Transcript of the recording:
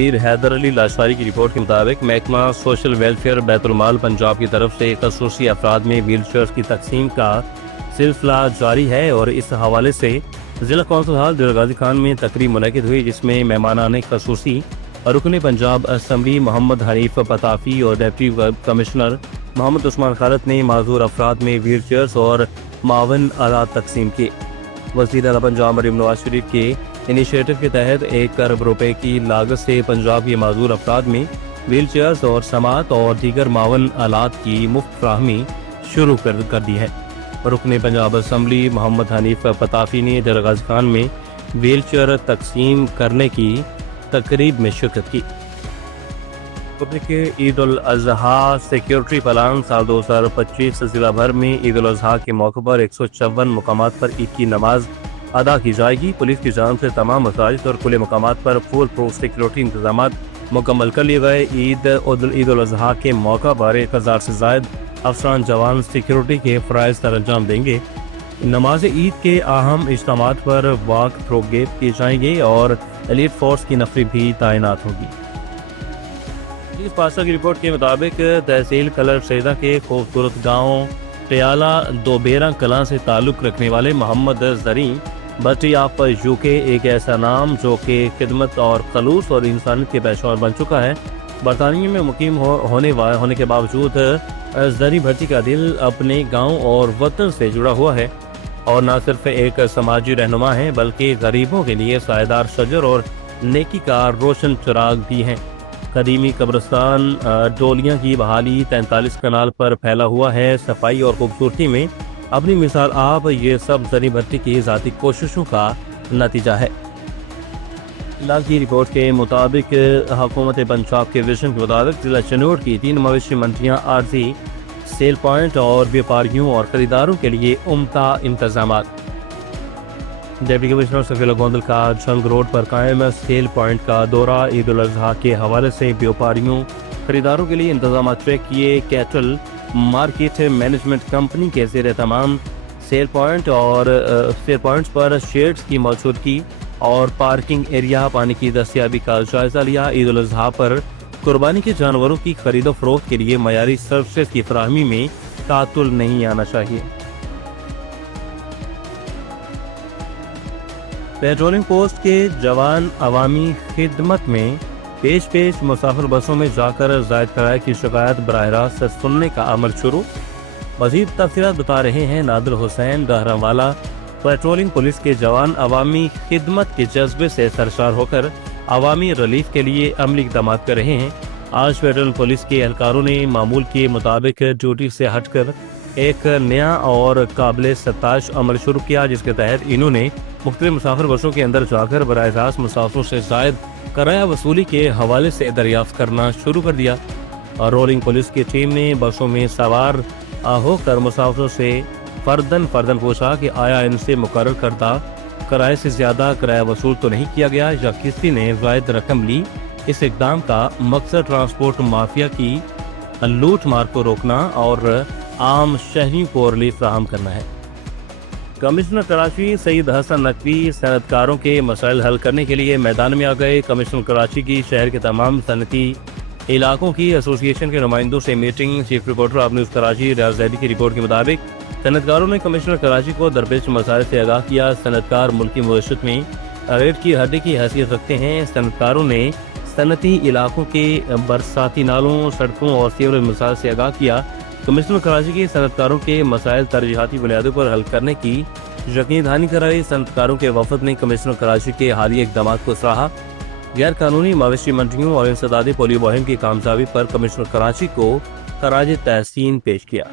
امیر حیدر علی لاشواری کی رپورٹ کے مطابق محکمہ سوشل ویلفیئر بیت المال پنجاب کی طرف سے خصوصی افراد میں ویل چیئرز کی تقسیم کا سلسلہ جاری ہے، اور اس حوالے سے ضلع کونسل ہال دل غازی خان میں تقریب منعقد ہوئی، جس میں مہمانان خصوصی رکن پنجاب اسمبلی محمد حنیف پتافی اور ڈپٹی کمشنر محمد عثمان خالد نے معذور افراد میں ویل چیئرز اور معاون آلات تقسیم کیے۔ وزیر اعلیٰ پنجاب مریم نواز شریف کے انیشیٹو کے تحت 1 ارب روپے کی لاگت سے پنجاب کے معذور افراد میں ویل چیئرز اور سماعت اور دیگر معاون آلات کی مفت فراہمی شروع کر دی ہے۔ رکن پنجاب اسمبلی محمد حنیف پتافی نے دل غازی خان میں ویل چیئر تقسیم کرنے کی تقریب میں شرکت کی۔ عید الاضحیٰ سیکیورٹی پلان سال 2025 ضلع بھر میں عید الاضحیٰ کے موقع پر 154 مقامات پر عید کی نماز ادا کی جائے گی۔ پولیس کی جانب سے تمام مساجد اور کھلے مقامات پر فول پروف سیکیورٹی انتظامات مکمل کر لیے گئے۔ عید الاضحیٰ کے موقع پر 1000 سے زائد افسران جوان سیکیورٹی کے فرائض سر انجام دیں گے۔ نماز عید کے اہم اجتماعات پر واک تھرو گیٹ کیے جائیں گے اور ایلیٹ فورس کی نفری بھی تعینات ہوگی۔ اس پاسہ کی رپورٹ کے مطابق تحصیل کلر شیدہ کے خوبصورت گاؤں ٹیالہ دوبیرہ کلاں سے تعلق رکھنے والے محمد زریں بٹی آف یو کے ایک ایسا نام جو کہ خدمت اور خلوص اور انسانیت کے پیشور بن چکا ہے۔ برطانیہ میں مقیم ہونے کے باوجود زریں بھٹی کا دل اپنے گاؤں اور وطن سے جڑا ہوا ہے، اور نہ صرف ایک سماجی رہنما ہے بلکہ غریبوں کے لیے سایہ شجر اور نیکی کا روشن چراغ بھی ہیں۔ قدیمی قبرستان ڈولیاں کی بحالی 43 کنال پر پھیلا ہوا ہے۔ صفائی اور خوبصورتی میں اپنی مثال آپ، یہ سب زریں بھٹی کی ذاتی کوششوں کا نتیجہ ہے۔ لال کی رپورٹ کے مطابق حکومت پنجاب کے ویژن کے مطابق ضلع چنوٹ کی 3 مویشی منڈیاں عارضی سیل پوائنٹ اور بیوپاریوں اور خریداروں کے لیے عمدہ انتظامات۔ ڈپٹی کمشنر سفیلا گوندل کا جنگ روڈ پر قائم سیل پوائنٹ کا دورہ۔ عید الاضحیٰ کے حوالے سے بیوپاریوں خریداروں کے لیے انتظامات طے کیے۔ کیٹل مارکیٹ مینجمنٹ کمپنی کے زیر اہتمام سیل پوائنٹس پر شیڈز کی موجودگی اور پارکنگ ایریا، پانی کی دستیابی کا جائزہ لیا۔ عید الاضحیٰ پر قربانی کے جانوروں کی خرید و فروخت کے لیے معیاری سروسز کی فراہمی میں تعطل نہیں آنا چاہیے۔ پیٹرولنگ پوسٹ کے جوان عوامی خدمت میں پیش مسافر بسوں میں جا کر زائد کرایہ کی شکایت براہ راست سننے کا عمل شروع۔ مزید تفصیلات بتا رہے ہیں نادر حسین ڈہرہ والا۔ پیٹرولنگ پولیس کے جوان عوامی خدمت کے جذبے سے سرشار ہو کر عوامی ریلیف کے لیے عملی اقدامات کر رہے ہیں۔ آج پیٹرولنگ پولیس کے اہلکاروں نے معمول کے مطابق ڈیوٹی سے ہٹ کر ایک نیا اور قابل ستائش عمل شروع کیا، جس کے تحت انہوں نے مختلف مسافر بسوں کے اندر جا کر براہ راست مسافروں سے زائد کرایہ وصولی کے حوالے سے دریافت کرنا شروع کر دیا۔ رولنگ پولیس کی ٹیم نے بسوں میں سوار ہو کر مسافروں سے فردن پوچھا کہ آیا ان سے مقرر کردہ کرائے سے زیادہ کرایہ وصول تو نہیں کیا گیا یا کسی نے زائد رقم لی۔ اس اقدام کا مقصد ٹرانسپورٹ مافیا کی لوٹ مار کو روکنا اور عام شہریوں کو ریلیف فراہم کرنا ہے۔ کمشنر کراچی سید حسن نقوی صنعت کاروں کے مسائل حل کرنے کے لیے میدان میں آ گئے۔ کمشنر کراچی کی شہر کے تمام صنعتی علاقوں کی ایسوسی ایشن کے نمائندوں سے میٹنگ۔ چیف رپورٹر آپ نیوز کراچی ریاض زیدی کی رپورٹ کے مطابق صنعت کاروں نے کمشنر کراچی کو درپیش مسائل سے آگاہ کیا۔ صنعت کار ملکی معیشت میں ریڑھ کی ہڈی کی حیثیت رکھتے ہیں۔ صنعت کاروں نے صنعتی علاقوں کے برساتی نالوں، سڑکوں اور سیوریج مسائل سے آگاہ کیا۔ کمشنر کراچی کی صنعت کاروں کے مسائل ترجیحاتی بنیادوں پر حل کرنے کی یقین دہانی کرائی۔ صنعت کاروں کے وفد نے کمشنر کراچی کے حالیہ اقدامات کو سراہا۔ غیر قانونی مویشی منڈیوں اور انسدادی پولیو مہم کی کامیابی پر کمشنر کراچی کو خراج تحسین پیش کیا۔